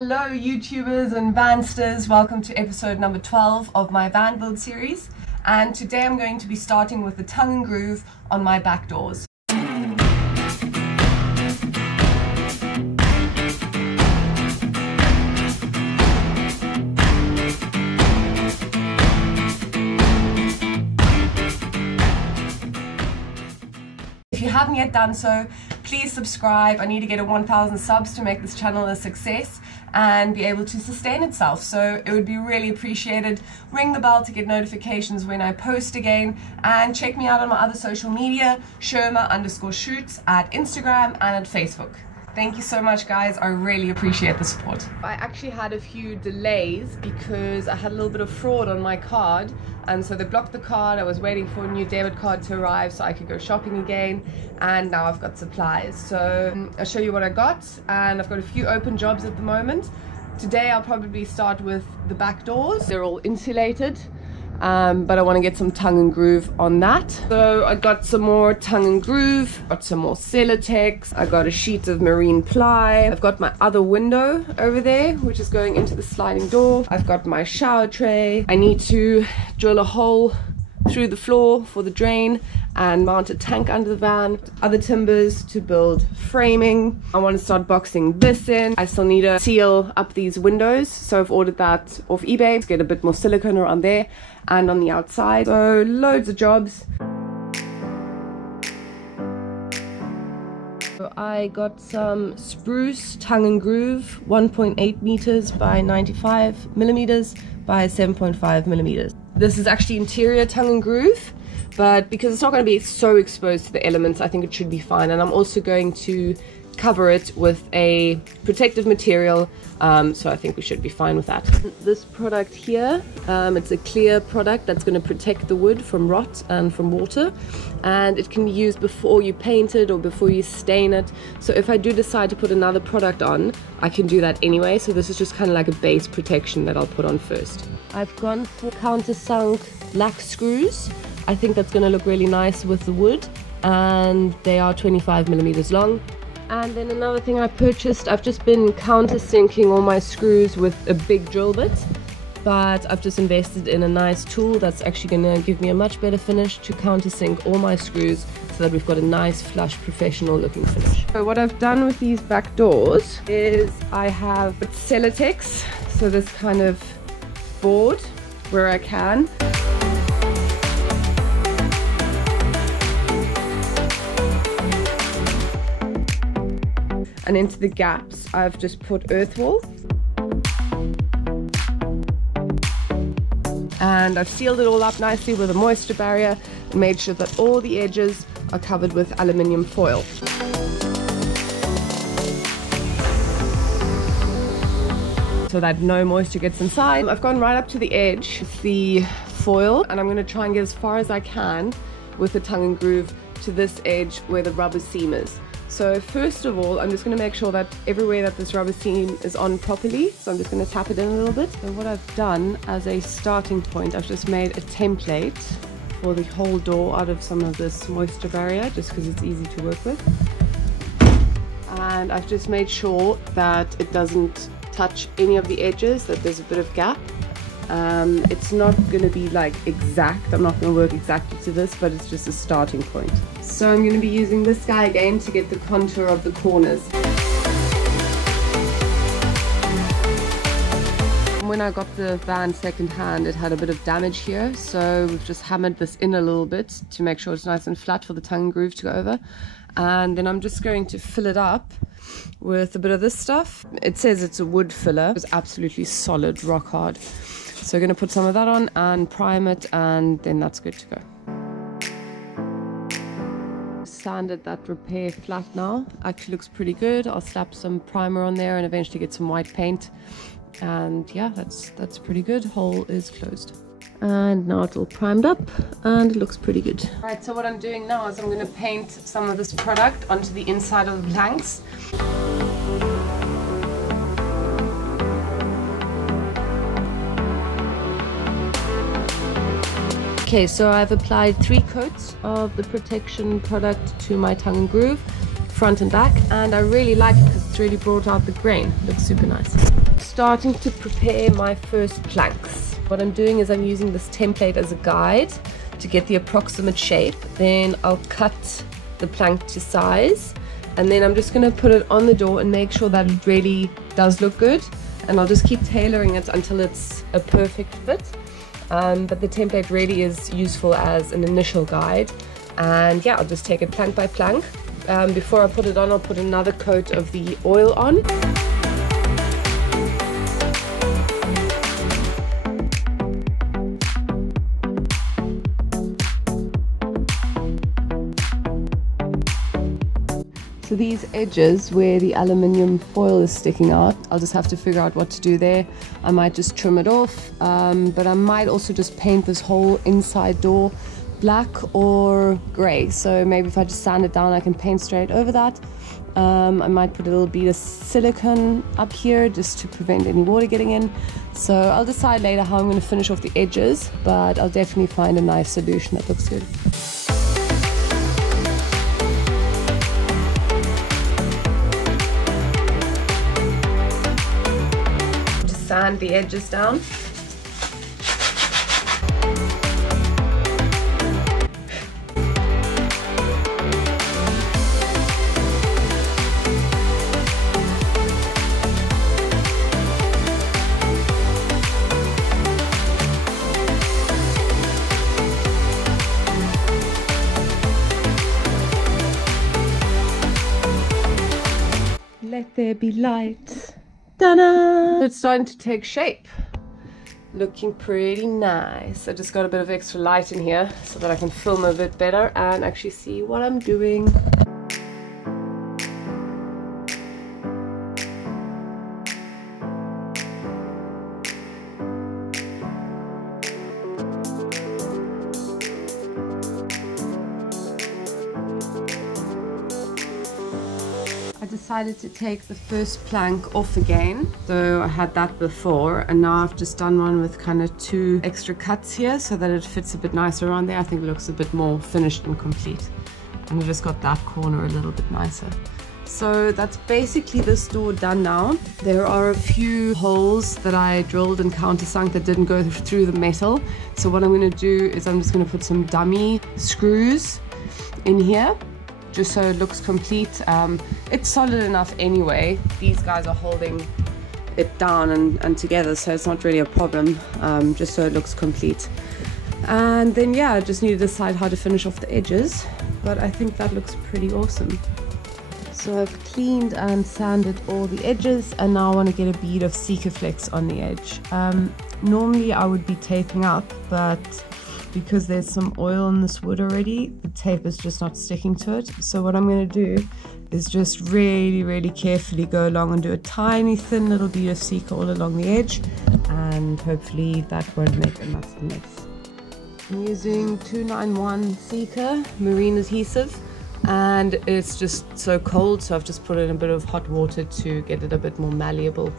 Hello YouTubers and vansters, welcome to episode number 12 of my van build series, and today I'm going to be starting with the tongue and groove on my back doors. If you haven't yet done so, please subscribe. I need to get 1,000 subs to make this channel a success and be able to sustain itself, so it would be really appreciated. Ring the bell to get notifications when I post again, and check me out on my other social media, Sherma_shoots at Instagram and at Facebook. Thank you so much, guys. I really appreciate the support. I actually had a few delays because I had a little bit of fraud on my card, and so they blocked the card. I was waiting for a new debit card to arrive so I could go shopping again, and now I've got supplies. So I'll show you what I got, and I've got a few open jobs at the moment. Today I'll probably start with the back doors. They're all insulated. But I want to get some tongue and groove on that. So I got some more tongue and groove, got some more Celotex, I got a sheet of marine ply, I've got my other window over there which is going into the sliding door, I've got my shower tray, I need to drill a hole through the floor for the drain and mount a tank under the van, other timbers to build framing. I want to start boxing this in. I still need to seal up these windows, so I've ordered that off eBay to get a bit more silicone around there and on the outside. So loads of jobs. So I got some spruce tongue and groove, 1.8 meters by 95 millimeters by 7.5 millimeters. This is actually interior tongue and groove, but because it's not going to be so exposed to the elements, I think it should be fine. And I'm also going to cover it with a protective material, so I think we should be fine with that. This product here, it's a clear product that's going to protect the wood from rot and from water, and it can be used before you paint it or before you stain it. So if I do decide to put another product on, I can do that anyway. So this is just kind of like a base protection that I'll put on first. I've gone for countersunk black screws. I think that's going to look really nice with the wood, and they are 25 millimeters long. And then another thing I purchased, I've just been countersinking all my screws with a big drill bit, but I've just invested in a nice tool that's actually going to give me a much better finish to countersink all my screws so that we've got a nice flush professional looking finish. So what I've done with these back doors is I have Celotex, so this kind of board where I can. And into the gaps, I've just put earth wool. And I've sealed it all up nicely with a moisture barrier and made sure that all the edges are covered with aluminium foil. So that no moisture gets inside. I've gone right up to the edge with the foil, and I'm going to try and get as far as I can with the tongue and groove to this edge where the rubber seam is. So first of all, I'm just going to make sure that everywhere that this rubber seam is on properly. So I'm just going to tap it in a little bit. So what I've done as a starting point, I've just made a template for the whole door out of some of this moisture barrier, just because it's easy to work with. And I've just made sure that it doesn't touch any of the edges, that there's a bit of gap. It's not going to be like exact, I'm not going to work exactly to this, but it's just a starting point. So I'm going to be using this guy again to get the contour of the corners. When I got the van second hand, it had a bit of damage here, so we've just hammered this in a little bit to make sure it's nice and flat for the tongue and groove to go over. And then I'm just going to fill it up with a bit of this stuff. It says it's a wood filler. It's absolutely solid, rock hard. So we're going to put some of that on and prime it, and then that's good to go. Sanded that repair flat now. Actually looks pretty good. I'll slap some primer on there and eventually get some white paint. And yeah, that's pretty good. Hole is closed. And now it's all primed up and it looks pretty good. Alright, so what I'm doing now is I'm going to paint some of this product onto the inside of the planks. Okay, so I've applied 3 coats of the protection product to my tongue and groove, front and back, and I really like it because it's really brought out the grain. It looks super nice. Starting to prepare my first planks. What I'm doing is I'm using this template as a guide to get the approximate shape. Then I'll cut the plank to size, and then I'm just going to put it on the door and make sure that it really does look good, and I'll just keep tailoring it until it's a perfect fit. But the template really is useful as an initial guide, and yeah, I'll just take it plank by plank. Before I put it on, I'll put another coat of the oil on. So these edges where the aluminium foil is sticking out, I'll just have to figure out what to do there. I might just trim it off, but I might also just paint this whole inside door black or grey. So maybe if I just sand it down, I can paint straight over that. I might put a little bit of silicone up here just to prevent any water getting in. So I'll decide later how I'm going to finish off the edges, but I'll definitely find a nice solution that looks good. Sand the edges down. Let there be light. Ta-da! It's starting to take shape. Looking pretty nice. I just got a bit of extra light in here so that I can film a bit better and actually see what I'm doing. Decided to take the first plank off again, though I had that before, and now I've just done one with kind of 2 extra cuts here so that it fits a bit nicer around there. I think it looks a bit more finished and complete, and I just got that corner a little bit nicer. So that's basically this door done now. There are a few holes that I drilled and countersunk that didn't go through the metal, so what I'm going to do is I'm just going to put some dummy screws in here just so it looks complete. It's solid enough anyway. These guys are holding it down and together, so it's not really a problem, just so it looks complete. And then yeah, I just need to decide how to finish off the edges, but I think that looks pretty awesome. So I've cleaned and sanded all the edges, and now I want to get a bead of SIKA Flex on the edge. Normally I would be taping up, but because there's some oil in this wood already, the tape is just not sticking to it. So what I'm going to do is just really carefully go along and do a tiny thin little bead of SIKA all along the edge, and hopefully that won't make a massive mess. I'm using 291 SIKA marine adhesive, and it's just so cold, so I've just put in a bit of hot water to get it a bit more malleable.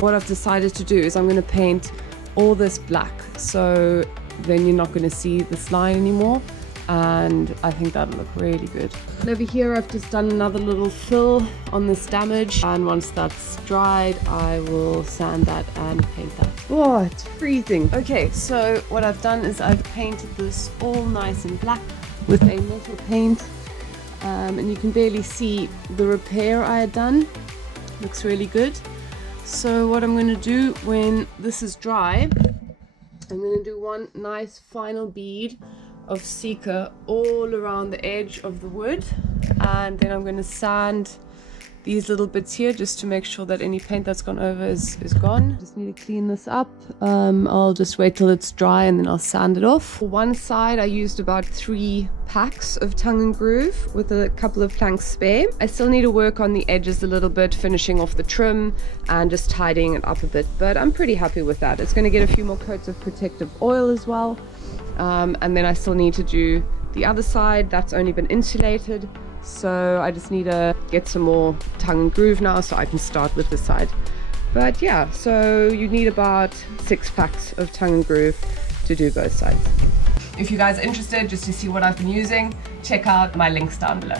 What I've decided to do is I'm going to paint all this black, so then you're not going to see this line anymore, and I think that'll look really good. And over here I've just done another little fill on this damage, and once that's dried I will sand that and paint that. Oh, it's freezing. Okay, so what I've done is I've painted this all nice and black with a metal paint, and you can barely see the repair I had done. Looks really good. So what I'm going to do when this is dry, I'm going to do one nice final bead of SIKA all around the edge of the wood, and then I'm going to sand these little bits here just to make sure that any paint that's gone over is gone. Just need to clean this up. I'll just wait till it's dry and then I'll sand it off. For one side I used about 3 packs of tongue and groove with a couple of planks spare. I still need to work on the edges a little bit, finishing off the trim and just tidying it up a bit, but I'm pretty happy with that. It's going to get a few more coats of protective oil as well, and then I still need to do the other side. That's only been insulated, so I just need to get some more tongue and groove now so I can start with this side. But yeah, so you need about 6 packs of tongue and groove to do both sides. If you guys are interested just to see what I've been using, check out my links down below.